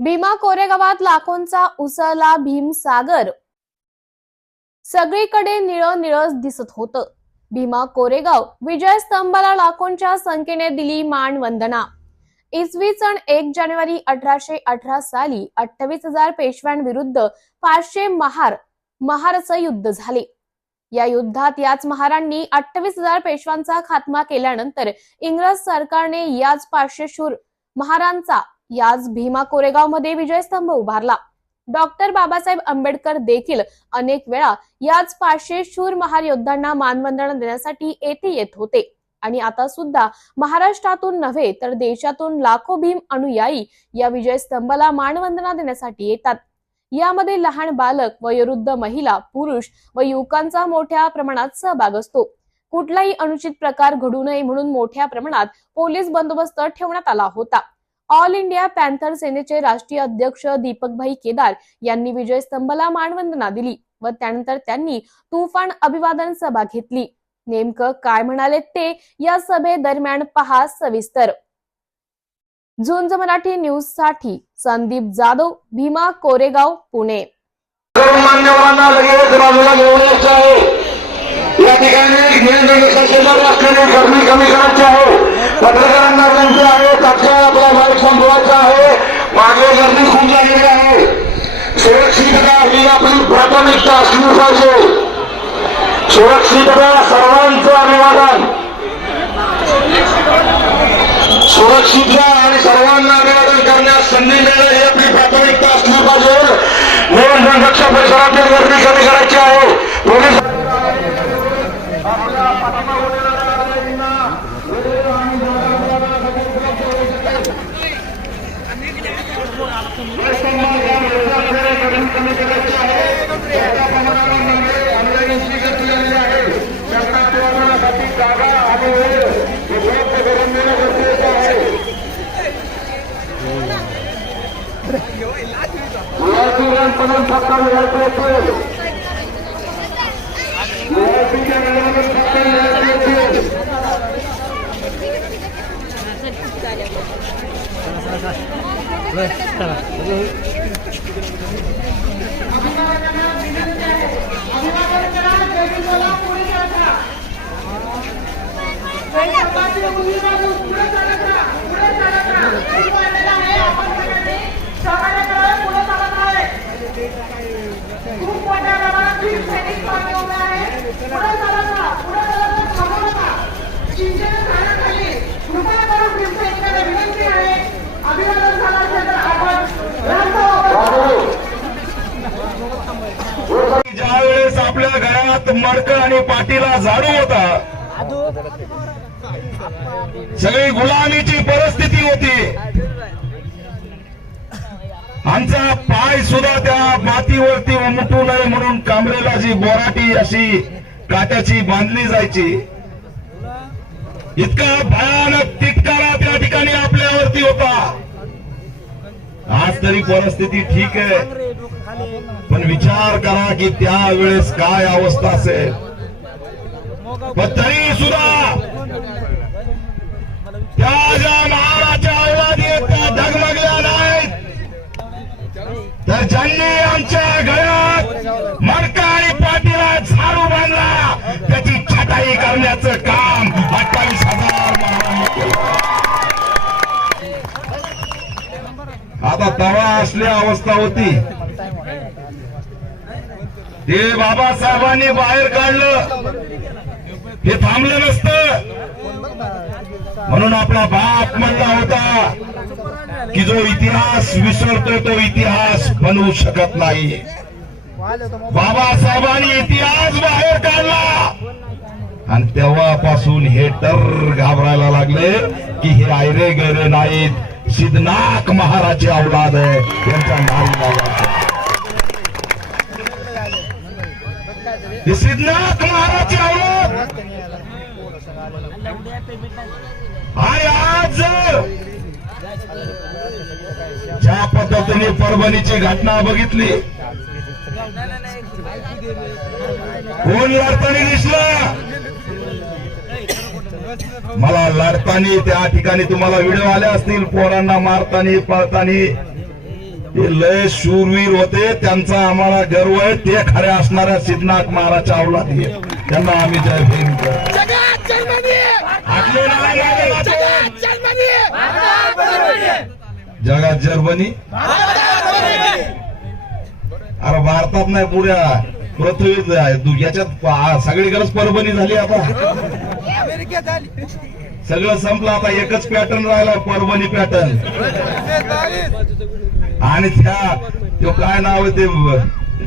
भीमा कोरेगावात लाखोंचा उसळला भीमसागर. सगळीकडे निळ निळच दिसत होतं. भीमा कोरेगाव विजय स्तंभाला लाखोंच्या संख्येने दिली मान वंदना. इसवी सण एक जानेवारी अठराशे अठरा साली अठ्ठावीस हजार पेशव्यांविरुद्ध पाचशे महार महारचं युद्ध झाले. या युद्धात याच महारांनी अठ्ठावीस हजार पेशव्यांचा खात्मा केल्यानंतर इंग्रज सरकारने याच पाचशे शूर महारांचा याच भीमा कोरेगावमध्ये विजयस्तंभ उभारला. डॉक्टर बाबासाहेब आंबेडकर देखील अनेक वेळा याच पाचशे शूर महायोद्धांना मानवंदना देण्यासाठी येथे येत होते. आणि आता सुद्धा महाराष्ट्रातून नव्हे तर देशातून लाखो भीम अनुयायी या विजय स्तंभाला मानवंदना देण्यासाठी येतात. यामध्ये लहान बालक वयोवृद्ध महिला पुरुष व युवकांचा मोठ्या प्रमाणात सहभाग असतो. कुठलाही अनुचित प्रकार घडू नये म्हणून मोठ्या प्रमाणात पोलीस बंदोबस्त ठेवण्यात आला होता. ऑल इंडिया पॅन्थर सेनेचे राष्ट्रीय अध्यक्ष दीपकभाई केदार यांनी विजय स्तंभला मानवंदना दिली व त्यानंतर त्यांनी तुफान अभिवादन सभा घेतली. नेमकं काय म्हणाले ते या सभेदरम्यान पहा सविस्तर. झुंज मराठी न्यूजसाठी संदीप जाधव भीमा कोरेगाव पुणे. या ठिकाणी आहे पत्रकारांना विनंती आहे तात्काळ आपला बाईक संपवायचा आहे. मागे गर्दी खूप झालेली आहे. सुरक्षितता ही आपली प्राथमिकता असली पाहिजे. सुरक्षितता सर्वांचं अभिवादन. सुरक्षित आणि सर्वांना अभिवादन करण्यास संधी मिळणं ही आपली प्राथमिकता असली पाहिजे. नियंत्रण कक्ष परिसरातील गर्दी कमी करायची आहे. पोलीस जागा आणि वेळ उपलब्ध करून देणं गरजेचं आहे फक्त विद्यार्थी येतील विद्यार्थीच्या वेळेवर फक्त खूप मोठ्या विद्यार्थी येतील आहे झालं असेल तर आपण राष्ट्रवादी ज्या वेळेस आपल्या घरात मडकं आणि पाठीला झाडू होता. सगळी गुलामीची परिस्थिती होती. आमचा पाय सुद्धा त्या मातीवरती उमटू नये म्हणून कांबरेला जी बोराटी अशी काट्याची बांधली जायची. इतका भयानक तिटकारा त्या ठिकाणी आपल्यावरती होता. आज तरी परिस्थिती ठीक आहे. पण विचार करा की त्यावेळेस काय अवस्था असेल. पण तरी सुद्धा त्या ज्या महाराच्या अवलादी आहेत त्या डगमगल्या नाहीत तर ज्यांनी आमच्या घरात मडका आणि पाठीला झाडू बांधला त्याची छटाई करण्याचं काम अठ्ठावीस हजार केलं. आता तवा असली अवस्था होती. ते बाबासाहेबांनी बाहेर काढलं. हे थांबलं नसतं. म्हणून आपला बाप म्हणला होता की जो इतिहास विसरतो तो इतिहास बनवू शकत नाही. बाबासाहेबांनी इतिहास बाहेर काढला. आणि तेव्हापासून हे डर घाबरायला लागले की हे आयरे गैरे नाहीत. सिद्धनाथ महाराजचे अवलाद आहे. यांच्या नारी सिद्धनाथ महाराजचे अवलाद आणि आज ज्या पद्धतीने परभणीची घटना बघितली कोण लढताना दिसला मला लढताना त्या ठिकाणी तुम्हाला व्हिडिओ आले असतील पोरांना मारताना पळताना ते लय शूरवीर होते त्यांचा आम्हाला गर्व आहे ते खऱ्या असणाऱ्या सिद्धनाथ महाराजच्या अवलाद. त्यांना आम्ही जय भीम. जगात जर्मनी? अरे भारतात नाही पुऱ्या. तू याच्यात सगळीकडेच परभणी झाली आता. सगळं संपलं आता एकच पॅटर्न राहिला परभणी पॅटर्न आणि त्या तो काय नाव आहे ते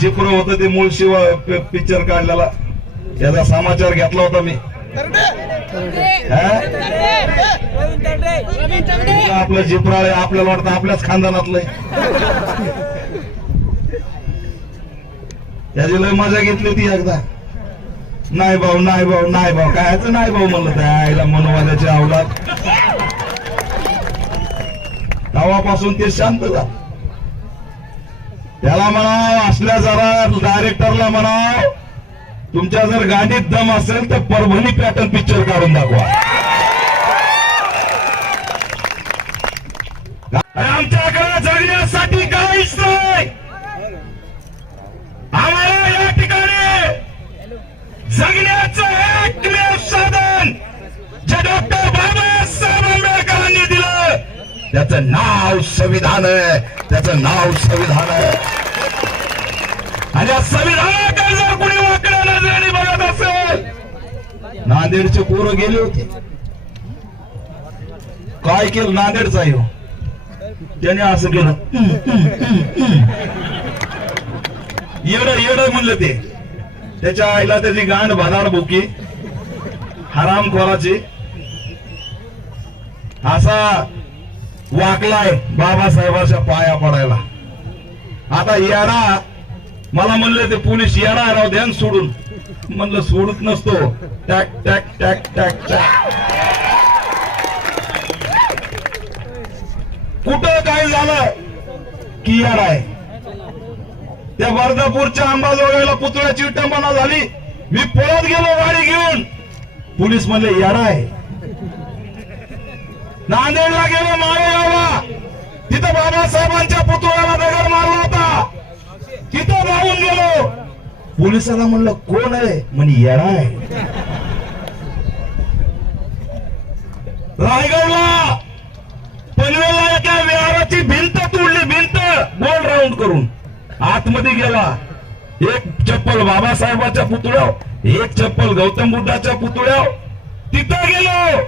जिप्र होतं ते मुळशी पिक्चर काढलेला. याचा समाचार घेतला होता मी. हा? आपलं जिप्राळ आहे, आपल्याला वाटतं आपल्याच खानदानातलं. त्याची लय मजा घेतली होती एकदा. नाही भाऊ नाही भाऊ नाही भाऊ. कायच नाही भाऊ म्हणलं त्या आईला मनोवाद्याची अवलाद. तेव्हापासून ते शांत झालं. त्याला म्हणाव असल्या जरा डायरेक्टरला म्हणाव तुमच्या जर गाडीत दम असेल तर परभणी पॅटर्न पिक्चर काढून दाखवा. त्याचं नाव संविधान आहे. त्याचं नाव संविधान आहे. आणि या संविधानाकडे जर कुणी वाकड्या नजरेने बघत असेल नांदेडचे पोरं गेले होते. काय केलं नांदेडचा येऊ हो? त्याने असं केलं येड येड म्हणलं ते. त्याच्या आईला त्याची गांड भादाड बोकी हराम खोराची असा वाकलाय बाबासाहेबाच्या पाया पडायला. आता येडा मला म्हणले ते पोलीस येडा राव ध्यान सोडून. म्हणलं सोडत नसतो. टॅक टॅक टॅक टॅक टॅक. कुठं काय झालं की येडा आहे? त्या वर्धापूरच्या अंबाजोगाईला पुतळ्याची विटंबना झाली. मी पळत गेलो गाडी घेऊन. पोलीस म्हणले येडा आहे. नांदेडला गेलो माळेगावला तिथं बाबासाहेबांच्या पुतळ्याला दगड मारला होता. तिथं जाऊन गेलो. पोलिसाला म्हणलं कोण आहे? म्हणे येणार आहे. रायगडला. पनवेलला एका विहाराची भिंत तोडली भिंत गोल राऊंड करून. आतमध्ये गेला. एक चप्पल बाबासाहेबाच्या पुतळ्याव एक चप्पल गौतम बुद्धाच्या पुतळ्याव तिथं गेलो.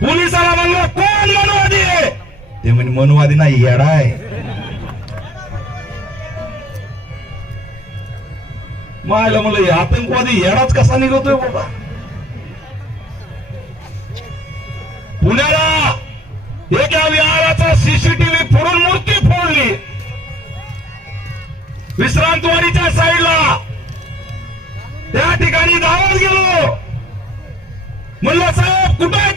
पोलिसाला म्हणलं कोण मनुवादी. आहे ते म्हणे मनुवादी नाही येडा आहे. मायला म्हणलं आतंकवादी येडाच कसा निघतोय बाबा? पुण्याला एका विहाराचा सीसीटीव्ही फोडून मूर्ती फोडली. विश्रांतवाडीच्या साईडला. त्या ठिकाणी धावत गेलो. म्हणलं साहेब कुठं आहे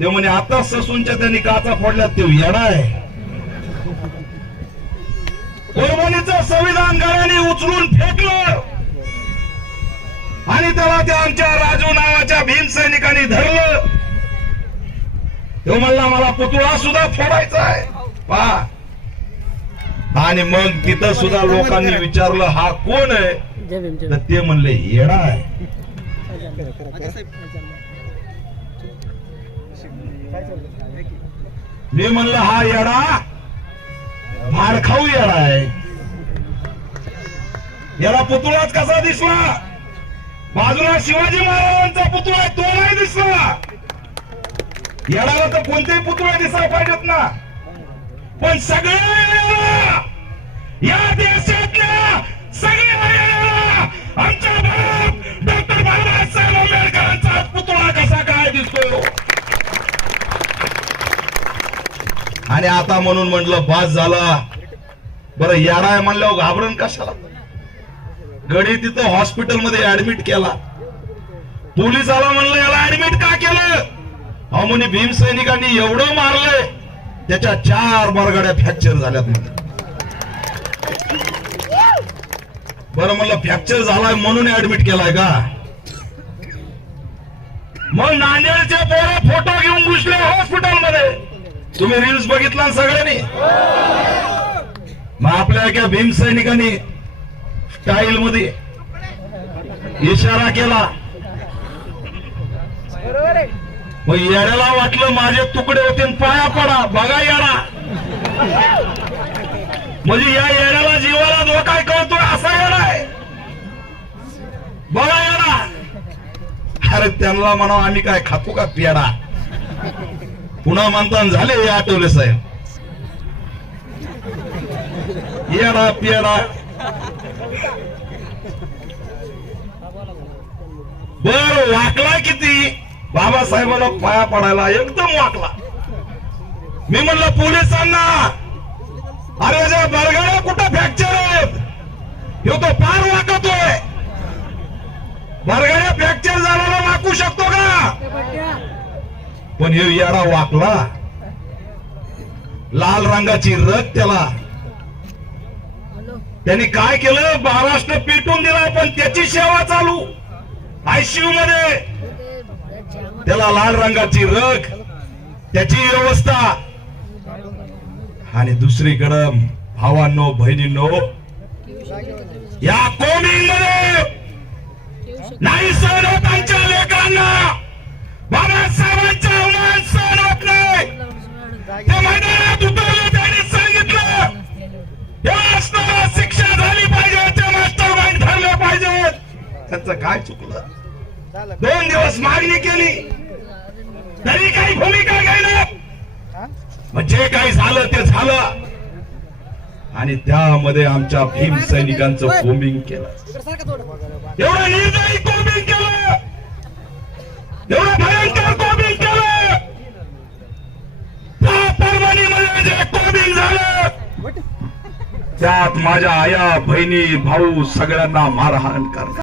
ते म्हणे आता ससूनच्या त्यांनी काचा फोडल्यात ते येडा आहे. संविधान घराने उचलून फेकलं. आणि त्याला त्या आमच्या राजू नावाच्या भीम सैनिकांनी धरलं. तो म्हणला मला पुतळा सुद्धा फोडायचा आहे. पा आणि मग तिथं सुद्धा लोकांनी विचारलं हा कोण आहे? तर ते म्हणले येडा आहे. मी म्हणलं हा येडा मारखाऊ येडा आहे. याला पुतळाच कसा दिसला? बाजूला शिवाजी महाराजांचा पुतळा आहे तो नाही दिसला. येडाला तर कोणतेही पुतळे दिसायला पाहिजेत ना. पण सगळ्या या देशातल्या सगळ्या आणि आता म्हणून म्हटलं बास झाला. बरं याराय म्हणल्यावर घाबरण कशाला? गडी तिथं हॉस्पिटलमध्ये ऍडमिट केला. पोलिसाला म्हणलं याला ऍडमिट का केलं? अहो म्हणे भीम एवढं मारलंय त्याच्या चार बरगाड्या फ्रॅक्चर झाल्यात म्हणे. बरं म्हणलं फ्रॅक्चर झालाय म्हणून ऍडमिट केलाय का? मग नांदेडचे पोरं फोटो घेऊन घुसले हॉस्पिटलमध्ये तुम्ही रील्स बघितला ना सगळ्यांनी? मग आपल्या एका भीम सैनिकांनी स्टाईल मध्ये इशारा केला. मग येड्याला वाटलं माझे तुकडे होते पाया पडा बघा येडा. म्हणजे या येड्याला जीवाला धोका कळतोय असा येडा आहे. बघा येडा. अरे त्यांना म्हणा आम्ही काय खातो का पेडा पुन्हा म्हणताना झाले हे आठवले साहेब. येडा पेडा. बर वाकला किती? बाबासाहेबाला पाया पडायला एकदम वाकला. मी म्हणलं पोलिसांना अरे जे बरगाड्या कुठं फ्रॅक्चर आहेत? ह्यो तो फार वाकतोय. बरगाड्या फ्रॅक्चर झालेला वाकू शकतो का? पण हे येडा वाकला. लाल रंगाची रग त्याला. त्यांनी काय केलं? महाराष्ट्र पेटून दिला पण त्याची सेवा चालू. आयसीयू मध्ये. त्याला लाल रंगाची रग त्याची व्यवस्था. आणि दुसरीकडं भावांनो बहिणींनो या कोमिंगमध्ये नाही सर शिक्षा झाली पाहिजे ते मास्टर माइंड ठरले पाहिजेत त्यांचं काय चुकलं? दोन दिवस मागणी केली. तरी काही भूमिका घ्यायला. मग जे काही झालं ते झालं. आणि त्यामध्ये आमच्या भीम सैनिकांचं कोम्बिंग केलं. एवढं निर्दयी कोम्बिंग केलं. एवढं भयंकर त्यात माझ्या आया बहिणी भाऊ सगळ्यांना मारहाण करणार